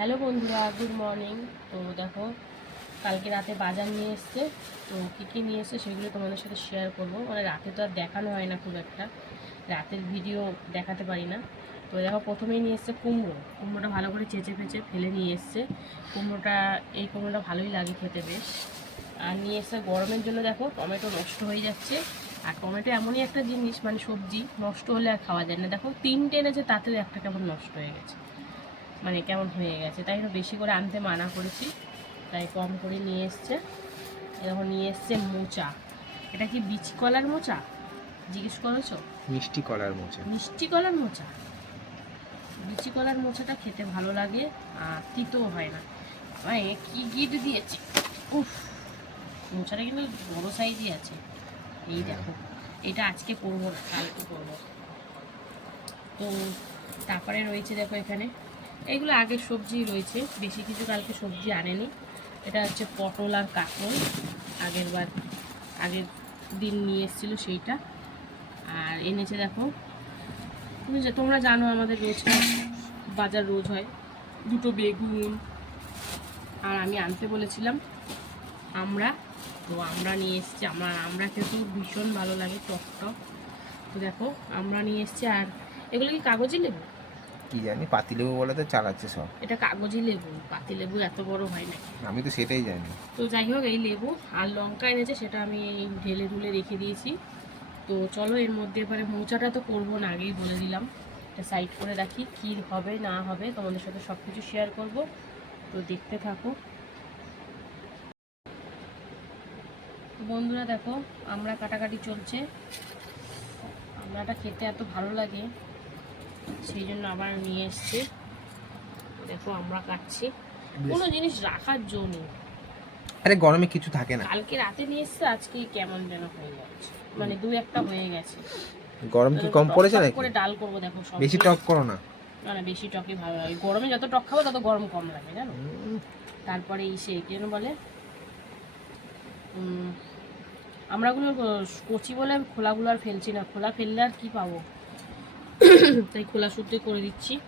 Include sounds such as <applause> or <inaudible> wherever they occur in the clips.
Hello বন্ধুরা, good morning. তো দেখো, কালকে রাতে বাজার নিয়ে এসছে। তো কী কী নিয়ে এসছে সেগুলো তোমাদের সাথে শেয়ার করব। মানে রাতে তো আর দেখানো হয় না খুব একটা। রাতের ভিডিও দেখাতে পারি না। তো দেখো, প্রথমেই নিয়ে এসছে কুমড়ো। কুমড়োটা ভালো করে চেঁচে ফেচে ফেলে নিয়ে এসছে। কুমড়োটা, এই কুমড়োটা ভালোই লাগে খেতে বেশ। আর নিয়ে এসছে গরমের জন্য দেখো, টমেটো নষ্ট হয়ে যাচ্ছে। আর টমেটো এমনই একটা জিনিস মানে সবজি নষ্ট হলে আর খাওয়া যায় না। দেখো, তিনটে এনেছে, তাতেও একটা কেমন নষ্ট হয়ে গেছে। মানে কেমন হয়ে গেছে। তাই জন্য বেশি করে আনতে মানা করেছি তাই কম করে নিয়ে এসছে। এরকম নিয়ে এসছে মোচা। এটা কি বীজ কলার মোচা? জিজ্ঞেস করেছ? মিষ্টি কলার মোচা। মিষ্টি কলার মোচা? বিচি কলার মোচাটা খেতে ভালো লাগে আর তিতও হয় না। মানে কি গিট দিয়েছে? উফ মোচাটা কিন্তু বড় সাইজই আছে। এই দেখো এটা আজকে করব না কালকে করব তো তারপরে রয়েছে দেখো এখানে। এইগুলো আগের সবজি রয়েছে। বেশি কিছু কালকে সবজি আনেনি। এটা হচ্ছে পটল আর কাঁকরোল আগের বার, আগের দিন নিয়ে এসেছিল সেইটা। আর এনেছে দেখো, তুমি তোমরা জানো আমাদের রোজ বাজার রোজ হয়। দুটো বেগুন, আর আমি আনতে বলেছিলাম। আমরা, তো আমরা নিয়ে এসেছি। আমার, আমরা খেতে ভীষণ ভালো লাগে, টক টক। তো দেখো, আমরা নিয়ে এসেছি। আর এগুলো কি কাগজি লেবু কি জানি পাতিলেবু বলে তো চালাচ্ছে সব। এটা কাগজি লেবু পাতি লেবু এত বড় হয় না। আমি তো সেটাই জানি। তো যাই হোক এই লেবু আর লঙ্কা এনেছে সেটা আমি এই ঢেলে ঢুলে রেখে দিয়েছি। তো চলো এর মধ্যে এবারে মোচাটা তো করব না আগেই বলে দিলাম। এটা সাইড করে রাখি কী হবে না হবে তোমাদের সাথে সব কিছু শেয়ার করব। তো দেখতে থাকো। তো বন্ধুরা দেখো আমরা কাটাকাটি চলছে। আমরাটা খেতে এত ভালো লাগে। সেই জন্য আবার নিয়ে এসছে। দেখো আমরা কাটছি। কোনো জিনিস রাখার জন্য আরে গরমে কিছু থাকে না। কালকে রাতে নিয়ে এসছে আজকে কেমন যেন হয়ে যাচ্ছে মানে দু একটা হয়ে গেছে। গরম কি কম পড়েছে নাকি? করে ডাল করব দেখো সব বেশি টক করো না। না বেশি টকই ভালো লাগে। গরমে যত টক খাব তত গরম কম লাগে জানো? তারপরে এই সে কেন বলে? আমরাগুলো কচি বলে খোলাগুলো আর ফেলছি না। খোলা ফেললে আর কি পাবো? <coughs> তাই খোলা শুদ্ধ করে দিচ্ছি।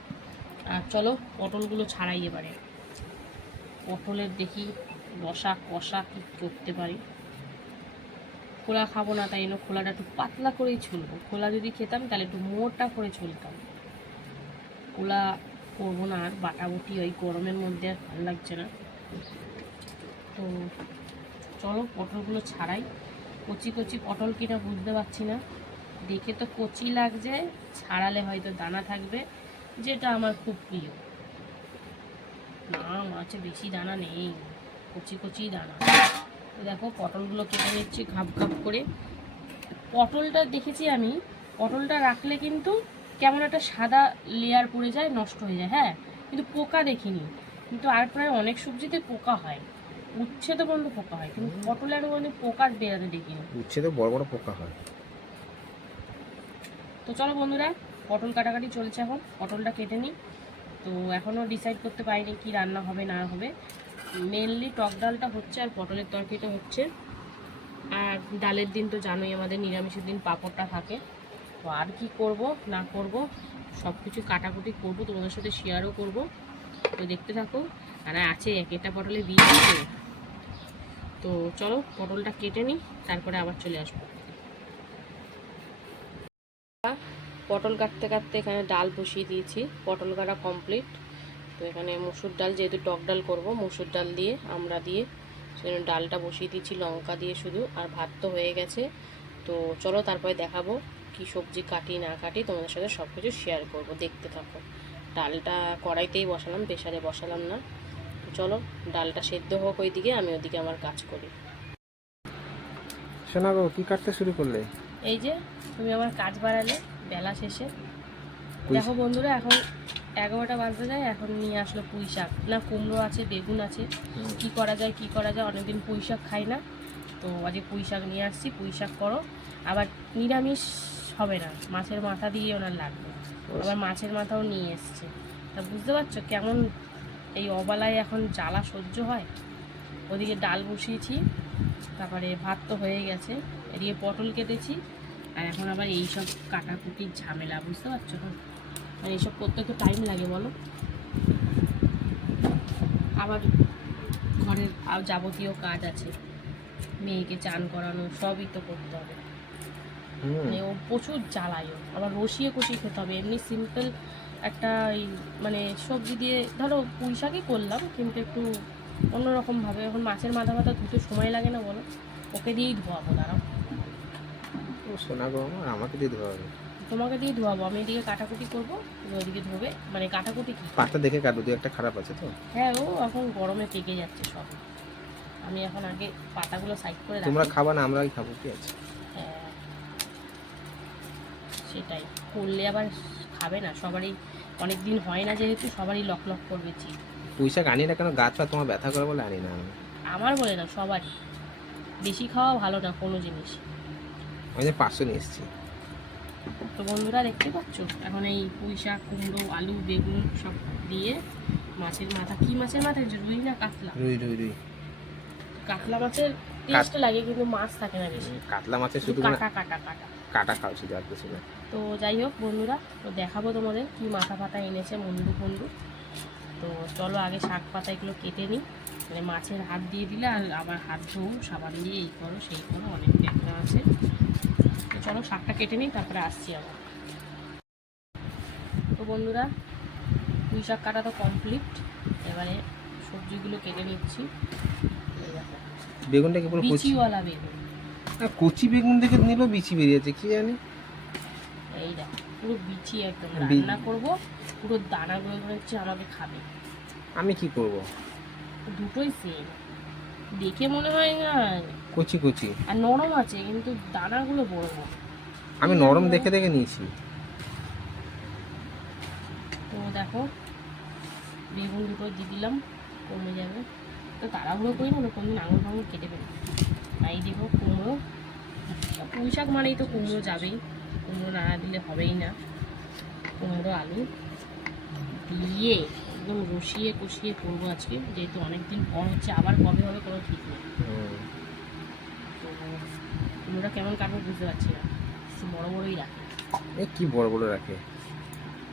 আর চলো, পটলগুলো ছাড়াই এবারে। পটলের দেখি রসা কষা কি করতে পারি। খোলা খাব না, তাই জন্য খোলাটা একটু পাতলা করেই ছুলবো। খোলা যদি খেতাম, তাহলে একটু মোটা করে ছুলতাম। খোলা করব না, আর বাটাবুটি ওই গরমের মধ্যে আর ভালো লাগছে না। তো চলো, পটলগুলো ছাড়াই। কচি কচি পটল কিনা বুঝতে পারছি না। দেখে তো কচি লাগছে। ছাড়ালে হয়তো দানা থাকবে যেটা আমার খুব প্রিয়। না মাছে বেশি দানা নেই। কচি কচি দানা। তো দেখো পটলগুলো কেটে নিচ্ছি ঘাপ ঘাপ করে। পটলটা দেখেছি আমি পটলটা রাখলে কিন্তু কেমন একটা সাদা লেয়ার পড়ে যায় নষ্ট হয়ে যায় হ্যাঁ? কিন্তু পোকা দেখিনি। কিন্তু আর প্রায় অনেক সবজিতে পোকা হয়। উচ্ছে তো বন্ধ পোকা হয় কিন্তু পটলে আর মানে পোকা বেরাতে দেখিনি। উচ্ছে তো বড় বড় পোকা হয়। তো চলো বন্ধুরা, পটল কাটাকাটি চলছে এখন। পটলটা কেটে নিই। তো এখনও ডিসাইড করতে পারিনি কি রান্না হবে, না হবে। মেনলি টক ডালটা হচ্ছে আর পটলের তরকারিটা হচ্ছে। আর ডালের দিন তো জানোই, আমাদের নিরামিষের দিন পাঁপড়টা থাকে। তো আর কি করব, না করব সব কিছু কাটাকুটি করব, তোমাদের সাথে শেয়ারও করব। তো দেখতে থাকো। আর আছে এক একটা পটলে আছে তো চলো, পটলটা কেটে নিই, তারপরে আবার চলে আসব। পটল কাটতে কাটতে এখানে ডাল বসিয়ে দিয়েছি। পটল কাটা কমপ্লিট তো এখানে মুসুর ডাল যেহেতু টক ডাল করব মুসুর ডাল দিয়ে আমরা দিয়ে সেজন্য ডালটা বসিয়ে দিয়েছি লঙ্কা দিয়ে শুধু আর ভাত তো হয়ে গেছে। তো চলো তারপরে দেখাবো কি সবজি কাটি না কাটি তোমাদের সাথে সব কিছু শেয়ার করব। দেখতে থাকো। ডালটা কড়াইতেই বসালাম প্রেশারে বসালাম না। চলো ডালটা সেদ্ধ হোক ওইদিকে আমি ওদিকে আমার কাজ করি। শোনা গো কি কাটতে শুরু করলে? এই যে তুমি আমার কাজ বাড়ালে। বেলা শেষে। দেখো বন্ধুরা এখন এগারোটা বাজতে যায় এখন নিয়ে আসলো পুঁই শাক। না কুমড়ো আছে বেগুন আছে। কি করা যায় কি করা যায় অনেকদিন পুঁই শাক খাই না। তো আজকে পুঁই শাক নিয়ে আসছি পুঁই শাক করো। আবার নিরামিষ হবে না মাছের মাথা দিয়ে ওনার লাগবে। আবার মাছের মাথাও নিয়ে এসছে। তা বুঝতে পারছ কেমন এই অবালায় এখন জ্বালা সহ্য হয়? ওদিকে ডাল বসিয়েছি তারপরে ভাত তো হয়ে গেছে। এদিকে পটল কেটেছি আর এখন আবার এইসব কাটাকুটির ঝামেলা বুঝতে পারছ? তো মানে এইসব করতে তো টাইম লাগে বলো। আবার ঘরের আর যাবতীয় কাজ আছে। মেয়েকে চান করানো সবই তো করতে হবে। মানে ও প্রচুর জ্বালায় আবার রসিয়ে কষিয়ে খেতে হবে। এমনি সিম্পল একটা মানে সবজি দিয়ে ধরো পুঁই শাকই করলাম কিন্তু একটু অন্যরকমভাবে এখন মাছের মাথা মাথা ধুতে সময় লাগে না বলো। ওকে দিয়েই ধোয়াবো দাঁড়াও। সোনা গো আমার আমাকে দিয়ে হবে। তোমাকে দিয়ে ধোয়াবো আমি এদিকে কাটাকুটি করব তুমি ওদিকে ধোবে। মানে কাটাকুটি কি? পাতা দেখে কাটবো দু একটা খারাপ আছে তো। হ্যাঁ ও এখন গরমে পেকে যাচ্ছে সব। আমি এখন আগে পাতাগুলো সাইড করে তোমরা খাবা না আমরাই খাব কি আছে? হ্যাঁ, সেটাই। করলে আবার খাবে না সবারই অনেক দিন হয় না যেহেতু সবারই লক লক করবে চিপ শাক আনি না কেন? গাছ পা তোমার ব্যথা করে বলে আনি না আমার বলে না সবারই। বেশি খাওয়া ভালো না কোনো জিনিস। যে পাঁচশো নিয়ে এসেছি। তো বন্ধুরা দেখতে পাচ্ছ? এখন এই পুঁই শাক কুমড়ো আলু বেগুন সব দিয়ে মাছের মাথা কি মাছের মাথা রুই না কাতলা? রুই রুই রুই। কাতলা মাছের টেস্ট লাগে কিন্তু মাছ থাকে না বেশি। কাতলা মাছের শুধু মানে কাটা কাটা কাটা। কাটা খাও শুধু আর কিছু না। তো যাই হোক বন্ধুরা তো দেখাবো তোমাদের কি মাথা পাতা এনেছে মন্ডু ফন্ডু তো চলো আগে শাক পাতা এগুলো কেটে নিই। মানে মাছের হাত দিয়ে দিলে আর আবার হাত ধোও সাবান দিয়ে এই করো সেই করো অনেক ব্যাগনা আছে। চলো শাকটা কেটে নিই তারপরে আসছি আবার। তো বন্ধুরা পুঁই শাক কাটা তো কমপ্লিট এবারে সবজিগুলো কেটে নিচ্ছি। বেগুনটা কি পুরো কচি? বিচিওয়ালা বেগুন। কচি বেগুন দেখে নিল বিচি বেরিয়েছে কি জানি? এই দেখো পুরো বিচি একদম। রান্না করব পুরো দানাগুলো হচ্ছে আমাকে খাবে। আমি কি করব? দুটোই সেম দেখে মনে হয় না। কচি কচি। আর নরম আছে কিন্তু দানাগুলো বড় বড়। আমি নরম দেখে দেখে নিয়েছি। তো দেখো বেগুন দুটো দিয়ে দিলাম কমে যাবে। তো তাড়াহুড়ো করি না কোনদিন আঙুল ফাঙুল কেটে ফেলি তাই দেখো কুমড়ো। পুঁই শাক মানেই তো কুমড়ো যাবেই। কুমড়ো নাড়া দিলে হবেই না। কুমড়ো আলু দিয়ে একদম রসিয়ে কষিয়ে করব আজকে যেহেতু অনেক দিন পর হচ্ছে আবার কবে হবে কোনো ঠিক নেই। তো কুমড়োটা কেমন কাটবো বুঝতে পারছি না। বড়ো বড়োই রাখে। এ কি বড় বড় রাখে?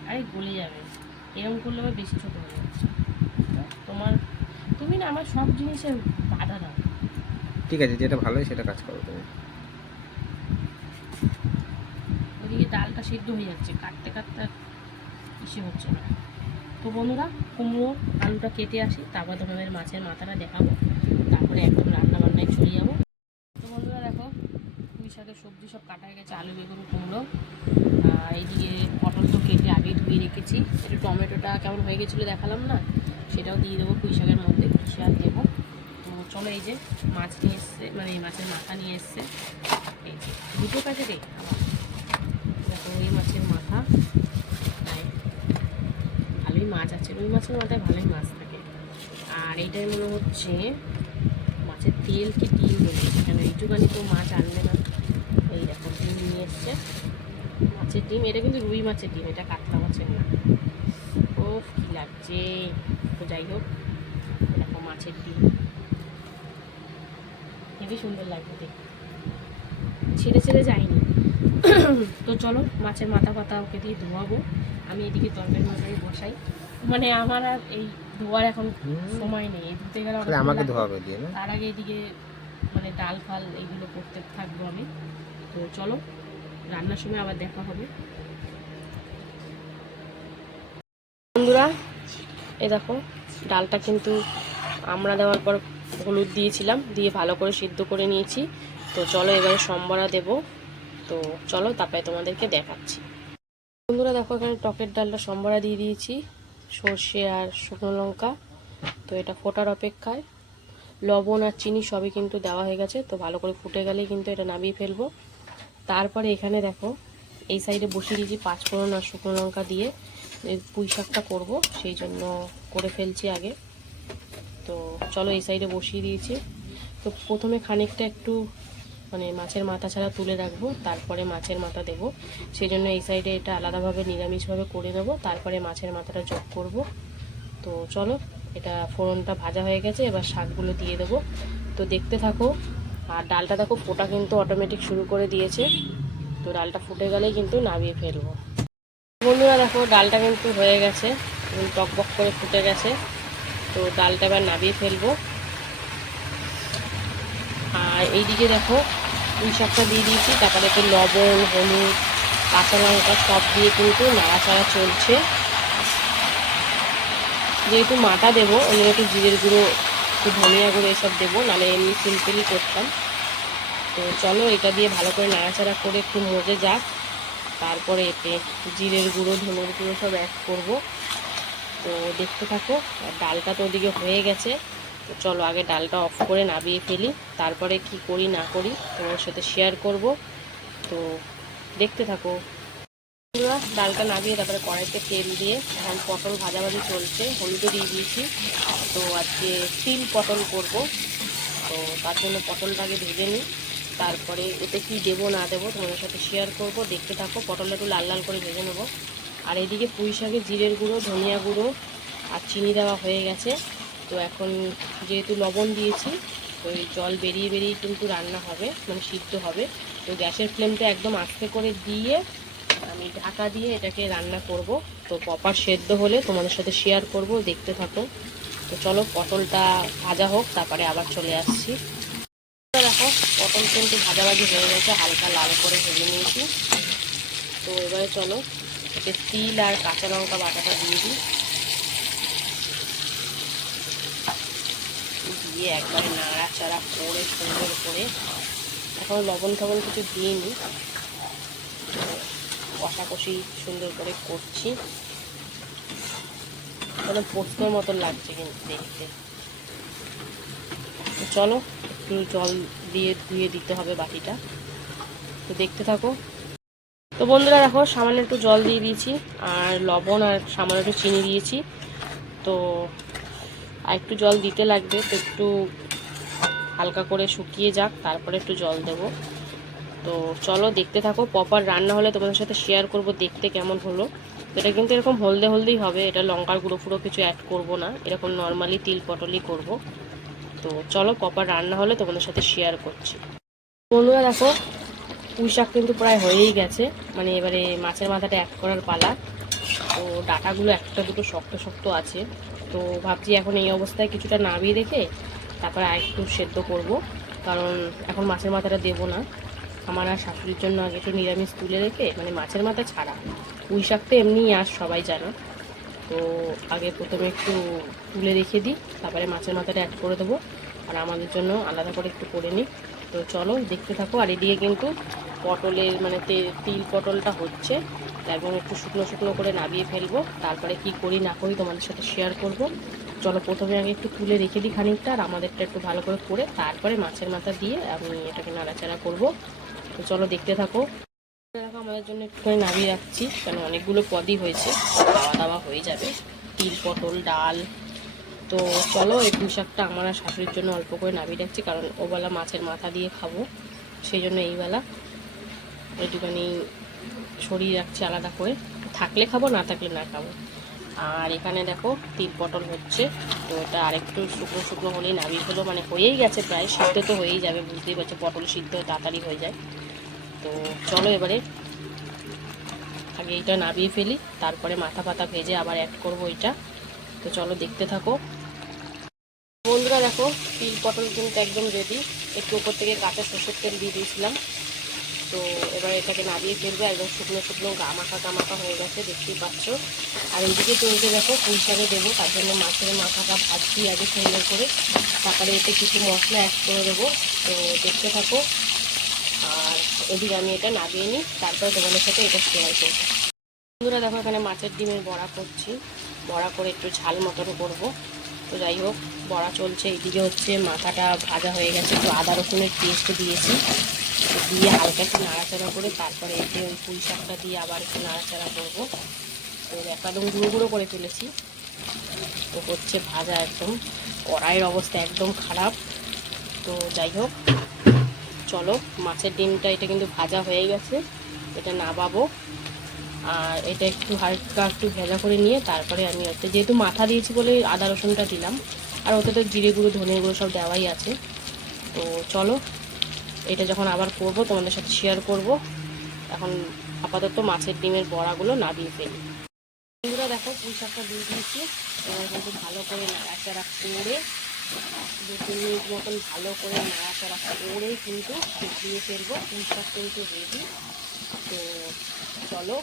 আরে গলে যাবে। এরকম করলে আবার বেশি ছোটো হয়ে যাচ্ছে। তোমার তুমি না আমার সব জিনিসে বাধা দাও। ঠিক আছে যেটা ভালো হয় সেটা কাজ করো তুমি। ওদিকে ডালটা সিদ্ধ হয়ে যাচ্ছে। কাটতে কাটতে ইসে হচ্ছে না। তো বন্ধুরা, কুমড়ো, আলুটা কেটে আসি, তারপর তোমাদের মাছের মাথাটা দেখাবো। তারপরে একদম রান্না বান্নায় চলে যাব। তো বন্ধুরা দেখো পুঁই শাকের সবজি সব কাটা হয়ে গেছে, আলু, বেগুন, কুমড়ো। এইদিকে পটল তো কেটে আগেই ধুয়ে রেখেছি। একটু টমেটোটা কেমন হয়ে গেছিল দেখালাম না, সেটাও দিয়ে দেবো পুঁই শাকের মধ্যে কিসে আর দেবো। তো চলো এই যে মাছ নিয়ে এসছে মানে এই মাছের মাথা নিয়ে এসছে। এই যে দুটো আবার দেখো এই মাছের মাথা। মাছ আছে। রুই মাছের মাথায় ভালোই মাছ থাকে। আর এইটাই মনে হচ্ছে মাছের তেল কি ডিম বলে? কেন এইটুখানি তো মাছ আনবে না। এই দেখো, ডিম নিয়ে এসছে। মাছের ডিম, এটা কিন্তু রুই মাছের ডিম, এটা কাতলা মাছের না। ও কি লাগছে। তো যাই হোক, দেখো মাছের ডিম। হেবি সুন্দর লাগবে দেখতে। ছেড়ে ছেড়ে যায়নি। তো চলো, মাছের মাথা পাতা ওকে দিয়ে ধোয়াবো। আমি এদিকে তরকারি মরকারি বসাই। মানে আমার আর এই ধোয়ার এখন সময় নেই। ধুতে গেলে আমাকে ধোয়াবে দিয়ে না? তার আগে এদিকে মানে ডাল ফাল এইগুলো করতে থাকব আমি। তো চলো রান্নার সময় আবার দেখা হবে। বন্ধুরা এ দেখো ডালটা কিন্তু আমরা দেওয়ার পর হলুদ দিয়েছিলাম দিয়ে ভালো করে সিদ্ধ করে নিয়েছি। তো চলো এবারে সম্বরা দেব। তো চলো তারপরে তোমাদেরকে দেখাচ্ছি। বন্ধুরা দেখো এখানে টকের ডালটা সম্বরা দিয়ে দিয়েছি। সর্ষে আর শুকনো লঙ্কা। তো এটা ফোটার অপেক্ষায়। লবণ আর চিনি সবই কিন্তু দেওয়া হয়ে গেছে। তো ভালো করে ফুটে গেলেই কিন্তু এটা নামিয়ে ফেলব। তারপরে এখানে দেখো, এই সাইডে বসিয়ে দিয়েছি পাঁচফোড়ন আর শুকনো লঙ্কা দিয়ে। পুঁই শাকটা করব, সেই জন্য করে ফেলছি আগে। তো চলো এই সাইডে বসিয়ে দিয়েছি। তো প্রথমে খানিকটা একটু মানে মাছের মাথা ছাড়া তুলে রাখব, তারপরে মাছের মাথা দেবো। সেই জন্য এই সাইডে এটা আলাদাভাবে নিরামিষভাবে করে নেব, তারপরে মাছের মাথাটা যোগ করব। তো চলো, এটা ফোড়নটা ভাজা হয়ে গেছে, এবার শাকগুলো দিয়ে দেবো। তো দেখতে থাকো, আর ডালটা দেখো, ফোটা কিন্তু অটোমেটিক শুরু করে দিয়েছে। তো ডালটা ফুটে গেলেই কিন্তু নামিয়ে ফেলব। বন্ধুরা দেখো, ডালটা কিন্তু হয়ে গেছে এবং টকবক করে ফুটে গেছে। তো ডালটা এবার নামিয়ে ফেলব। আর এইদিকে দেখো পুঁই শাকটা দিয়ে দিয়েছি, তারপরে একটু লবণ, হলুদ, কাঁচা লঙ্কা সব দিয়ে কিন্তু নাড়াচাড়া চলছে। যেহেতু মাটা দেবো, অন্য একটু জিরের গুঁড়ো, একটু ধনিয়া গুঁড়ো এসব দেবো, নাহলে এমনি সিম্পলই করতাম। তো চলো এটা দিয়ে ভালো করে নাড়াচাড়া করে একটু মজে যাক। তারপরে এতে জিরের গুঁড়ো, ধনের গুঁড়ো সব অ্যাড করব। তো দেখতে থাকো, আর ডালটা তো ওদিকে হয়ে গেছে। তো চলো আগে ডালটা অফ করে নাবিয়ে ফেলি। তারপরে কি করি, না করি তোমার সাথে শেয়ার করব। তো দেখতে থাকো। ডালটা নাবিয়ে তারপরে কড়াইতে তেল দিয়ে এখন পটল ভাজাভাজি চলছে, হলুদও দিয়ে দিয়েছি। তো আজকে তিল পটল করব। তো তার জন্য পটলটা আগে ভেজে নিই। তারপরে এতে কি দেবো, না দেবো তোমাদের সাথে শেয়ার করব। দেখতে থাকো, পটলটা একটু লাল লাল করে ভেজে নেব। আর এদিকে পুঁই শাকে জিরের গুঁড়ো, ধনিয়া গুঁড়ো আর চিনি দেওয়া হয়ে গেছে। তো এখন যেহেতু লবণ দিয়েছি এই জল বেরিয়ে বেরিয়ে কিন্তু রান্না হবে মানে সিদ্ধ হবে। তো গ্যাসের ফ্লেমটা একদম আস্তে করে দিয়ে আমি ঢাকা দিয়ে এটাকে রান্না করব। তো প্রপার সেদ্ধ হলে তোমাদের সাথে শেয়ার করব, দেখতে থাকো। তো চলো পটলটা ভাজা হোক, তারপরে আবার চলে আসছি। দেখো, পটল কিন্তু ভাজাভাজি হয়ে গেছে, হালকা লাল করে ভেজে নিয়েছি। তো এবারে চলো, এতে তিল আর কাঁচা লঙ্কা বাটাটা দিয়ে দিই। দিয়ে একবারে নাড়াচাড়া করে সুন্দর করে। এখন লবণ টবণ কিছু দিইনি কষাকষি সুন্দর করে করছি। মানে পোস্তর মতন লাগছে কিন্তু দেখতে। চলো, একটু জল দিয়ে ধুয়ে দিতে হবে বাটিটা। তো দেখতে থাকো। তো বন্ধুরা দেখো, সামান্য একটু জল দিয়ে দিয়েছি। আর লবণ আর সামান্য একটু চিনি দিয়েছি। তো একটু জল দিতে লাগবে, তো একটু হালকা করে শুকিয়ে যাক, তারপরে একটু জল দেব। তো চলো দেখতে থাকো প্রপার রান্না হলে তোমাদের সাথে শেয়ার করব, দেখতে কেমন হলো। এটা কিন্তু এরকম হলদে হলদেই হবে, এটা লঙ্কার গুঁড়ো ফুড়ো কিছু অ্যাড করব না, এরকম নর্মালি তিল পটলই করব। তো চলো প্রপার রান্না হলে তোমাদের সাথে শেয়ার করছি। বন্ধুরা দেখো, পুঁই শাক কিন্তু প্রায় হয়েই গেছে মানে এবারে মাছের মাথাটা অ্যাড করার পালা। তো ডাটাগুলো একটা দুটো শক্ত শক্ত আছে। তো ভাবছি এখন এই অবস্থায় কিছুটা নামিয়ে রেখে তারপরে আর একটু সেদ্ধ করব। কারণ এখন মাছের মাথাটা দেবো না। আমার আর শাশুড়ির জন্য আগে একটু নিরামিষ তুলে রেখে মানে মাছের মাথা ছাড়া। পুঁই শাক তো এমনিই আর সবাই জানো। তো আগে প্রথমে একটু তুলে রেখে দিই, তারপরে মাছের মাথাটা অ্যাড করে দেবো। আর আমাদের জন্য আলাদা করে একটু করে নিই। তো চলো দেখতে থাকো। আর এদিকে কিন্তু পটলের মানে তিল পটলটা হচ্ছে। এবং একটু শুকনো শুকনো করে নামিয়ে ফেলব। তারপরে কি করি না করি তোমাদের সাথে শেয়ার করব। চলো, প্রথমে আগে একটু তুলে রেখে দিই খানিকটা আর আমাদেরটা একটু ভালো করে করে তারপরে মাছের মাথা দিয়ে আমি এটাকে নাড়াচাড়া করব। তো চলো, দেখতে থাকো। আমাদের জন্য একটুখানি নামিয়ে রাখছি কারণ অনেকগুলো পদই হয়েছে। খাওয়া দাওয়া হয়ে যাবে। তিল, পটল, ডাল। তো চলো, এই পুঁই শাকটা আমার আর শাশুড়ির জন্য অল্প করে নামিয়ে রাখছি, কারণ ওবেলা মাছের মাথা দিয়ে খাব, সেই জন্য এইবেলা। একটুখানি সরিয়ে রাখছি আলাদা করে। থাকলে খাব, না থাকলে না খাব। আর এখানে দেখো, তিল পটল হচ্ছে। তো এটা আরেকটু শুকনো শুকনো হলেই নামিয়ে ফেলো মানে হয়েই গেছে প্রায় সিদ্ধ তো হয়েই যাবে, বুঝতেই পারছ, পটল সিদ্ধ তাড়াতাড়ি হয়ে যায়। তো চলো এবারে, আগে এইটা নামিয়ে ফেলি, তারপরে মাথা পাতা ভেজে আবার অ্যাড করব এটা। তো চলো দেখতে থাকো। বন্ধুরা দেখো, তিল পটল কিন্তু একদম রেডি একটু উপর থেকে কাঁচা সর্ষের তেল দিয়ে দিয়েছিলাম। তো এবার এটাকে নামিয়ে ফেলবে, একদম শুকনো শুকনো গা মাখা গামাখা হয়ে গেছে, দেখতেই পাচ্ছ। আর এইদিকে চলতে দেখো পুঁই শাকে দেবো, তার জন্য মাছের মাথাটা ভাজছি আগে সুন্দর করে। তারপরে এতে কিছু মশলা অ্যাড করে দেবো। তো দেখতে থাকো। আর এদিকে আমি এটা নামিয়ে নিই, তারপরে তোমাদের সাথে এটা শেয়ার করব। বন্ধুরা দেখো, এখানে মাছের ডিমের বড়া করছি। বড়া করে একটু ঝাল মতন করব। তো যাই হোক, বড়া চলছে, এইদিকে হচ্ছে মাথাটা ভাজা হয়ে গেছে, একটু আদা রসুনের পেস্ট দিয়েছি। দিয়ে হালকা একটু নাড়াচাড়া করে তারপরে এতে ওই পুঁই শাকটা দিয়ে আবার একটু নাড়াচাড়া করব। তো একদম গুঁড়ো গুঁড়ো করে তুলেছি। তো হচ্ছে ভাজা একদম, কড়াইয়ের অবস্থা একদম খারাপ। তো যাই হোক, চলো মাছের ডিমটা এটা কিন্তু ভাজা হয়ে গেছে, এটা নাবাবো। আর এটা একটু হালকা একটু ভেজা করে নিয়ে তারপরে আমি ওতে যেহেতু মাথা দিয়েছি বলে আদা রসুনটা দিলাম, আর ওতে তো জিরে গুঁড়ো, ধনে গুঁড়ো সব দেওয়াই আছে। তো চলো এটা যখন আবার করব, তোমাদের সাথে শেয়ার করব। এখন আপাতত মাছের ডিমের বড়াগুলো নাবিয়ে ফেলি। বন্ধুরা দেখো, পুঁই শাকটা দিয়ে দিয়েছি। এবার কিন্তু ভালো করে নাড়াচাড়া করে, দু তিন মিনিট মতন ভালো করে নাড়াচাড়া করে কিন্তু দিয়ে ফেলব। পুঁই শাক কিন্তু রেডি তো চলো,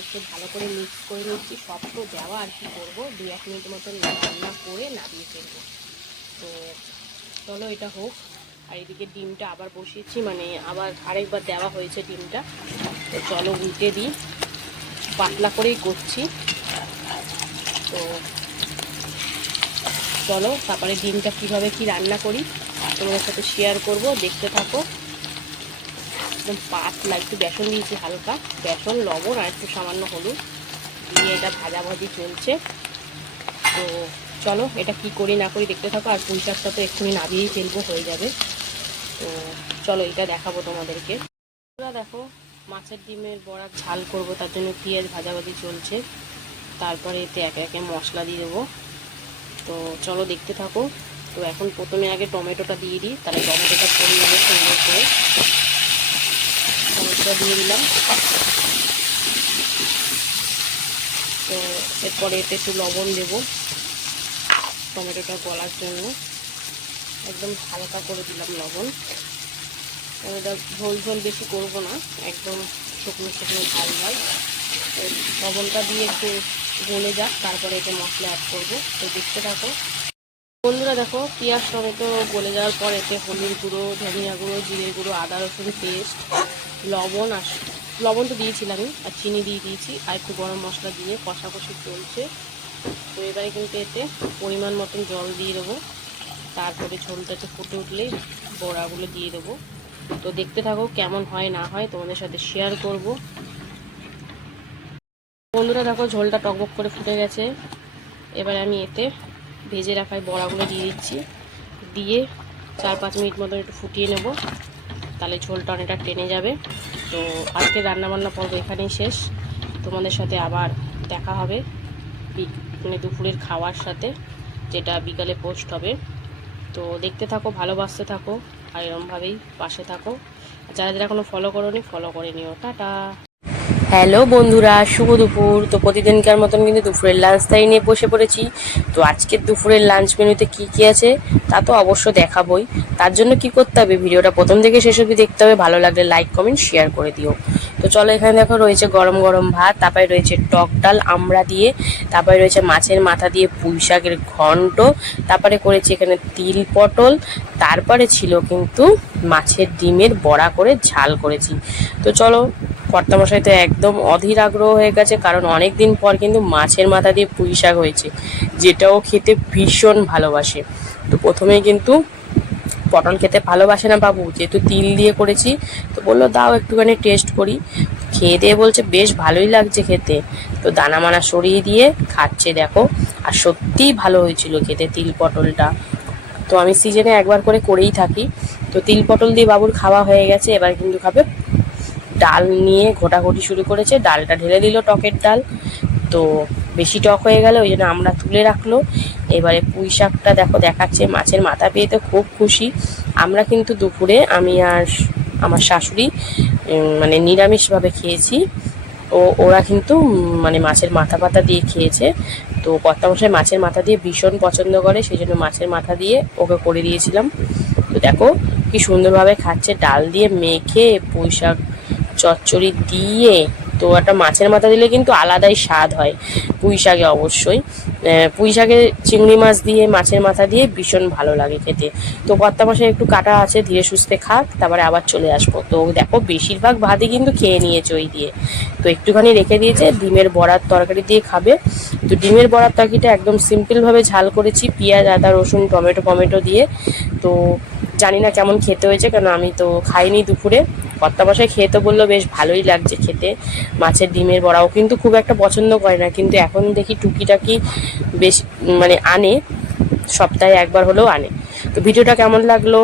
একটু ভালো করে মিক্স করে নিচ্ছি। সব তো দেওয়া আর কি করব। দু এক মিনিট মতন রান্না করে নামিয়ে ফেলব। তো চলো, এটা হোক। আর এদিকে ডিমটা আবার বসিয়েছি মানে আবার আরেকবার দেওয়া হয়েছে ডিমটা। তো চলো উল্টে দিই। পাতলা করেই করছি। তো চলো তারপরে ডিমটা কীভাবে কি রান্না করি তোমাদের সাথে শেয়ার করব, দেখতে থাকো। একদম পাতলা, একটু বেসন দিয়েছি হালকা। বেসন, লবণ আর একটু সামান্য হলুদ। দিয়ে এটা ভাজাভাজি চলছে। তো চলো এটা কি করি না করি দেখতে থাকো। আর পুঁই শাকটা তো এক্ষুনি নামিয়েই ফেলব, হয়ে যাবে। তো চলো এটা দেখাবো তোমাদেরকে। তোমরা দেখো, মাছের ডিমের বড়া ঝাল করব, তার জন্য পেঁয়াজ ভাজাভাজি চলছে। তারপরে এতে একে একে মশলা দিয়ে দেবো। তো চলো দেখতে থাকো। তো এখন প্রথমে আগে টমেটোটা দিয়ে দিই, তাহলে টমেটোটা পড়ে যাবে সুন্দর করে। টমেটোটা দিয়ে দিলাম। তো এরপরে এতে একটু লবণ দেবো টমেটোটা গলার জন্য। একদম হালকা করে দিলাম লবণ। এটা ঝোল ঝোল বেশি করব না, একদম শুকনো শুকনো ঝাল ঝাল। লবণটা দিয়ে একটু গলে যাক, তারপরে এতে মশলা অ্যাড করব। তো দেখতে থাকো। বন্ধুরা দেখো, পেঁয়াজ, টমেটো গলে যাওয়ার পর এতে হলুদ গুঁড়ো, ধনিয়া গুঁড়ো জিরে গুঁড়ো, আদা, রসুন পেস্ট, লবণ আর লবণ তো দিয়েছিলামই আর চিনি দিয়ে দিয়েছি, আর একটু গরম মশলা দিয়ে কষাকষি চলছে। তো এবারে কিন্তু এতে পরিমাণ মতন জল দিয়ে দেবো। তারপরে ঝোলটা একটু ফুটে উঠলেই বড়াগুলো দিয়ে দেবো। তো দেখতে থাকো কেমন হয়, না হয়, তোমাদের সাথে শেয়ার করব। বন্ধুরা, দেখো, ঝোলটা টকবক করে ফুটে গেছে। এবারে আমি এতে ভেজে রাখায় বড়াগুলো দিয়ে দিচ্ছি। দিয়ে চার পাঁচ মিনিট মতো একটু ফুটিয়ে নেব। তাহলে ঝোলটা অনেকটা টেনে যাবে। তো আজকে রান্নাবান্না পর্ব এখানেই শেষ। তোমাদের সাথে আবার দেখা হবে মানে দুপুরের খাওয়ার সাথে, যেটা বিকালে পোস্ট হবে। তো দেখতে থাকো, ভালোবাসতে থাকো। আর এরমভাবেই পাশে থাকো। যারা যারা কোনো ফলো করোনি ফলো করে নিও। টাটা! হ্যালো বন্ধুরা, শুভ দুপুর। তো প্রতিদিনকার মতন কিন্তু দুপুরের লাঞ্চ টাই নিয়ে বসে পড়েছি। তো আজকের দুপুরের লাঞ্চ মেনুতে কি কি আছে, তা তো অবশ্য দেখাবই। তার জন্য কি করতে হবে, ভিডিওটা প্রথম থেকে শেষ অবধি দেখতে হবে। ভালো লাগলে লাইক কমেন্ট শেয়ার করে দিও। তো চলো এখানে দেখো রয়েছে গরম গরম ভাত, তারপরে রয়েছে টক ডাল, আমড়া দিয়ে, তারপরে রয়েছে মাছের মাথা দিয়ে পুঁই শাকের ঘন্ট, তারপরে করেছি এখানে তিল পটল, তারপরে ছিল কিন্তু মাছের ডিমের বড়া করে ঝাল করেছি। তো চলো, কর্তামশাই তো একদম অধীর আগ্রহ হয়ে গেছে, কারণ অনেক দিন পর কিন্তু মাছের মাথা দিয়ে পুঁই শাক হয়েছে, যেটাও খেতে ভীষণ ভালোবাসে। তো প্রথমে কিন্তু পটল খেতে ভালোবাসে না বাবু, যেহেতু তিল দিয়ে করেছি, তো বলল, দাও একটুখানি টেস্ট করি। খেয়ে দিয়ে বলছে, বেশ ভালোই লাগছে খেতে। তো দানা মানা সরিয়ে দিয়ে খাচ্ছে, দেখো, আর সত্যিই ভালো হয়েছিল খেতে তিল পটলটা। তো আমি সিজনে একবার করে করেই থাকি। তো তিল পটল দিয়ে বাবুর খাওয়া হয়ে গেছে, এবার কিন্তু খাবে। ডাল নিয়ে ঘোটাঘুটি শুরু করেছে, ডালটা ঢেলে দিল টকের ডাল। তো বেশি টক হয়ে গেল, ওই জন্য আমরা তুলে রাখল। এবারে পুঁই শাকটা দেখো দেখাচ্ছে, মাছের মাথা পেয়ে তো খুব খুশি। আমরা কিন্তু দুপুরে, আমি আর আমার শাশুড়ি মানে নিরামিষভাবে খেয়েছি। ও, ওরা কিন্তু মানে মাছের মাথা পাতা দিয়ে খেয়েছে। তো কর্তামশাই মাছের মাথা দিয়ে ভীষণ পছন্দ করে, সেই জন্য মাছের মাথা দিয়ে ওকে করে দিয়েছিলাম। তো দেখো কি সুন্দরভাবে খাচ্ছে। ডাল দিয়ে মেখে পুঁই শাক চচ্চড়ি দিয়ে তো একটা মাছের মাথা দিলে কিন্তু আলাদাই স্বাদ হয় পুঁই শাকে অবশ্যই। পুঁই শাকে চিংড়ি মাছ দিয়ে, মাছের মাথা দিয়ে ভীষণ ভালো লাগে খেতে। তো কর্তা মাসে একটু কাটা আছে, ধীরে সুস্থে খাক, তারপরে আবার চলে আসব। তো দেখো, বেশিরভাগ ভাতই কিন্তু খেয়ে নিয়েছে ওই দিয়ে। তো একটুখানি রেখে দিয়েছে, ডিমের বড়ার তরকারি দিয়ে খাবে। তো ডিমের বড়ার তরকারিটা একদম সিম্পলভাবে ঝাল করেছি, পেঁয়াজ, আদা, রসুন, টমেটো টমেটো দিয়ে। তো জানি না কেমন খেতে হয়েছে কারণ আমি তো খাইনি দুপুরে। কর্তা মশাই খেয়ে তো বলল, বেশ ভালোই লাগছে খেতে। মাছের ডিমের বড়াও কিন্তু খুব একটা পছন্দ করে না, কিন্তু এখন দেখি টুকিটাকি বেশ মানে আনে, সপ্তাহে একবার হলেও আনে। তো ভিডিওটা কেমন লাগল?